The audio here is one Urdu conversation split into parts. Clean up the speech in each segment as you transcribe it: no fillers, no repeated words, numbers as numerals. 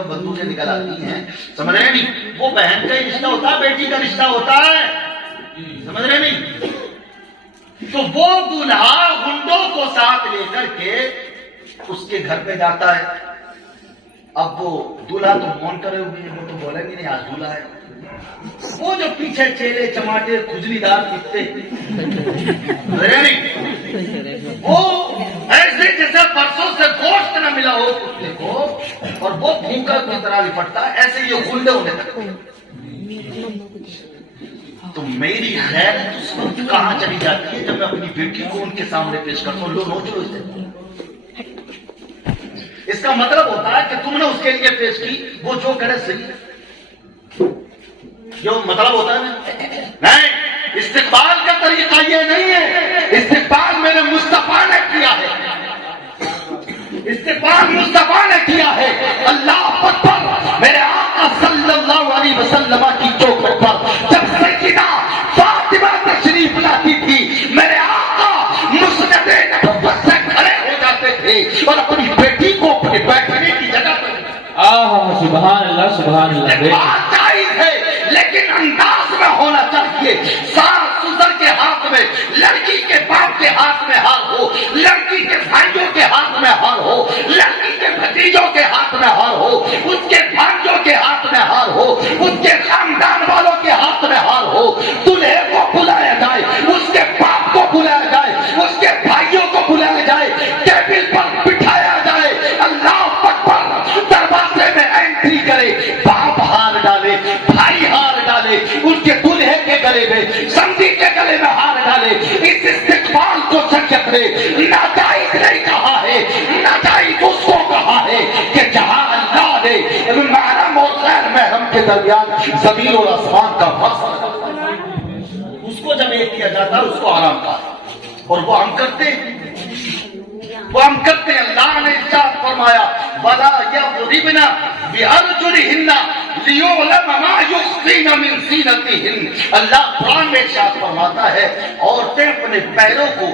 بندوقیں نکل آتی ہیں، سمجھ رہے نہیں؟ وہ بہن کا ہی رشتہ ہوتا ہے، بیٹی کا رشتہ ہوتا ہے، سمجھ رہے نہیں؟ تو وہ دولہا گنڈوں کو ساتھ لے کر کے اس کے گھر پہ جاتا ہے. اب وہ دولہا تو مون کرے ہوئے، وہ تو بولے گی نہیں آج دولہا ہے. وہ جو پیچھے چیلے چماٹے کھجلی دار کتے وہ ایسے جیسے برسوں سے گوشت نہ ملا ہو کتے کو، اور وہ بھوکا کی طرح لپٹتا ہے، ایسے یہ گنڈے ہونے لگتے. تو میری خیر اس وقت کہاں چلی جاتی ہے جب میں اپنی بیٹی کو ان کے سامنے پیش کرتا ہوں. لو نوچو اسے. اس کا مطلب ہوتا ہے کہ تم نے اس کے لیے پیش کی، وہ جو کرے صحیح. جو مطلب ہوتا ہے نہیں، استقبال کا طریقہ یہ نہیں ہے. استقبال میرے مصطفیٰ نے کیا ہے، استقبال مصطفیٰ نے کیا ہے. اللہ اکبر. میرے آقا صلی اللہ علیہ وسلم کی چوکھٹ پر جب سیدہ فاطمہ تشریف لاتی تھی، میرے آقا مسند نبوت سے کھڑے ہو جاتے تھے اور اپنی بیٹی کو اپنے بیٹھنے کی جگہ پر. سبحان اللہ سبحان اللہ. بات جائز ہے لیکن انداز میں ہونا چاہیے. ساس سسر کے ہاتھ میں، لڑکی کے باپ کے ہاتھ میں ہار ہو، لڑکی کے بھائیوں کے ہاتھ میں ہار ہو، لڑکی کے بھتیجوں کے ہاتھ میں ہار ہو، اس کے بھانجوں کے ہاتھ میں ہار ہو، اس کے خاندان والوں کے ہاتھ میں ہار ہو. دلہے کو بلایا جائے، اس کے باپ کو بلایا جائے، اس کے بھائیوں کو بلایا جائے، ٹیبل پر بٹھایا جائے. اللہ اکبر. دروازے میں اینٹری کرے، باپ ہار ڈالے، بھائی ہار ڈالے، ان کے دلہے کے گلے میں، سمجھی کے گلے میں ہار ڈالے. اس استقبال کو شریعت نے ناجائز نہیں کہا ہے، ناجائز اس کو کہا ہے کہ جہاں اللہ نے محرم اور غیر محرم کے درمیان زمین اور آسمان کا فاصلہ، اس کو جب ایک کیا جاتا ہے اس کو آرام کہا. اور وہ ہم کرتے ہیں، وہ ہم کرتے ہیں. اللہ نے ارشاد فرمایا وَلَا يَضْرِبْنَ بِأَرْجُلِهِنَّ لِيُعْلَمَ مَا يُخْفِينَ مِنْ زِينَتِهِنَّ. اللہ قرآن میں ارشاد فرماتا ہے عورتیں اپنے پیروں کو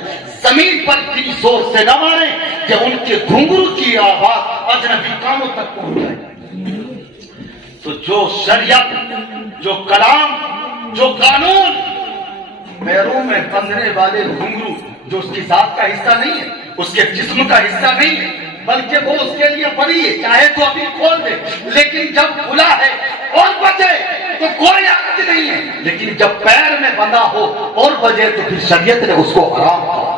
زمین پر اتنی زور سے نہ ماریں کہ ان کے گھنگرو کی آواز اجنبی کانوں تک پہنچ جائے. تو جو شریعت، جو کلام، جو قانون پیروں میں بندھنے والے گھنگرو جو اس کی ذات کا حصہ نہیں ہے، اس کے جسم کا حصہ نہیں ہے، بلکہ وہ اس کے لیے بڑی ہے، چاہے تو ابھی کھول دے، لیکن جب کھلا ہے اور بجے تو کوئی حرج نہیں ہے. لیکن جب پیر میں بندھا ہو اور بجے تو پھر شریعت نے اس کو حرام کہا.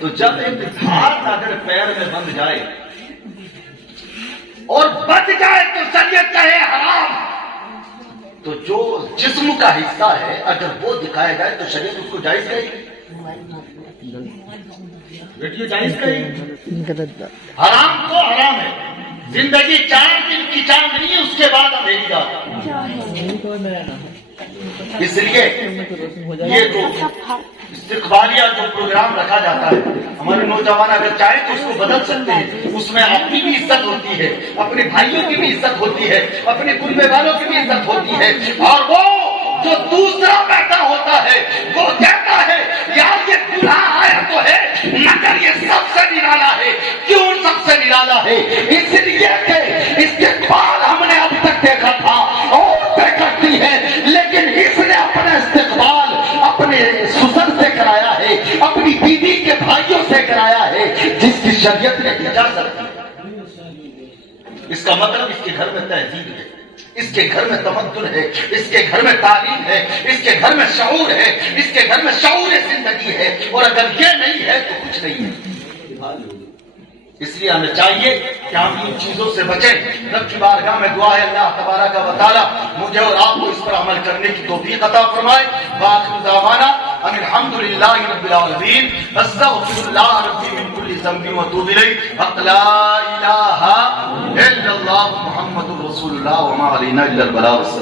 تو جب ایک ہاتھ اگر پیر میں بندھ جائے اور بچ جائے تو شریعت کہے حرام. تو جو جسم کا حصہ ہے اگر وہ دکھایا جائے تو شریعت اس کو جائز کرے گی. بیٹی جائز کرے گی. حرام تو حرام ہے. زندگی 4 دن کی چاندنی ہے، اس کے بعد اندھیری رات. اس لیے یہ جو استقبالیہ جو پروگرام رکھا جاتا ہے، ہمارے نوجوان اگر چاہیں تو اس کو بدل سکتے ہیں. اس میں اپنی بھی عزت ہوتی ہے، اپنے بھائیوں کی بھی عزت ہوتی ہے، اپنے کنبے والوں کی بھی عزت ہوتی ہے. اور وہ جو دوسرا بیٹا ہوتا ہے وہ کہتا ہے یار یہ دولہا آیا تو ہے مگر یہ سب سے نرالا ہے. کیوں سب سے نرالا ہے؟ اس لیے کہ استقبال ہم نے اب تک دیکھا تھا عورتیں کرتی ہیں، لیکن اس نے اپنا استقبال اپنے سسر سے کرایا ہے، اپنی بیوی کے بھائیوں سے کرایا ہے، جس کی شریعت نے اجازت دی. اس کا مطلب اس کے گھر میں تہذیب ہے، اس کے گھر میں تمدن ہے، اس کے گھر میں تعلیم ہے، اس کے گھر میں شعور ہے، اس کے گھر میں شعور زندگی ہے. اور اگر یہ نہیں ہے تو کچھ نہیں ہے. اس لیے ہمیں چاہیے کہ ہم ان چیزوں سے بچیں. رب کی بارگاہ میں دعا ہے اللہ تبارک و تعالی مجھے اور آپ کو اس پر عمل کرنے کی توفیق عطا فرمائے. وآخر دعوانا ان الحمدللہ رب العالمین. استغفر اللہ ربی من کل ذنب واتوب الیہ. لا الہ الا اللہ محمد رسول اللہ وما علینا الا البلاغ.